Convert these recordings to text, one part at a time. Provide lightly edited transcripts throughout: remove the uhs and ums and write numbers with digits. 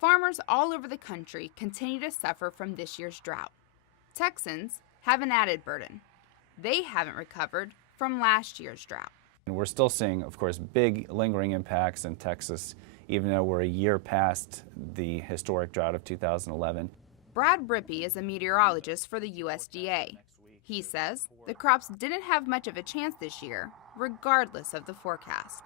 Farmers all over the country continue to suffer from this year's drought. Texans have an added burden. They haven't recovered from last year's drought. And we're still seeing, of course, big lingering impacts in Texas, even though we're a year past the historic drought of 2011. Brad Rippey is a meteorologist for the USDA. He says the crops didn't have much of a chance this year, regardless of the forecast.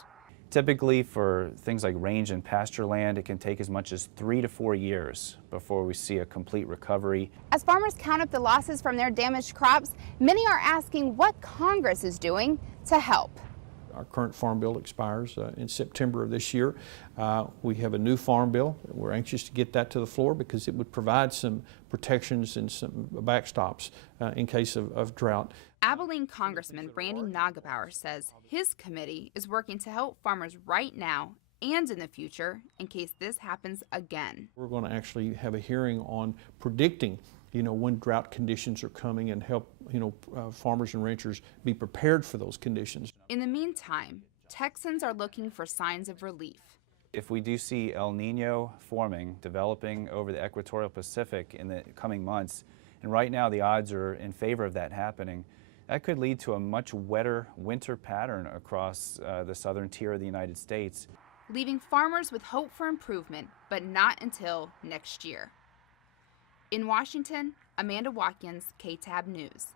Typically, for things like range and pasture land, it can take as much as 3 to 4 years before we see a complete recovery. As farmers count up the losses from their damaged crops, many are asking what Congress is doing to help. Our current farm bill expires in September of this year. We have a new farm bill. We're anxious to get that to the floor because it would provide some protections and some backstops in case of drought. Abilene Congressman Brandy Nagebauer says his committee is working to help farmers right now and in the future in case this happens again. We're going to actually have a hearing on predicting when drought conditions are coming and help farmers and ranchers be prepared for those conditions. In the meantime, Texans are looking for signs of relief. If we do see El Nino forming, developing over the equatorial Pacific in the coming months, and right now the odds are in favor of that happening, that could lead to a much wetter winter pattern across the southern tier of the United States, leaving farmers with hope for improvement, but not until next year. In Washington, Amanda Watkins, KTAB News.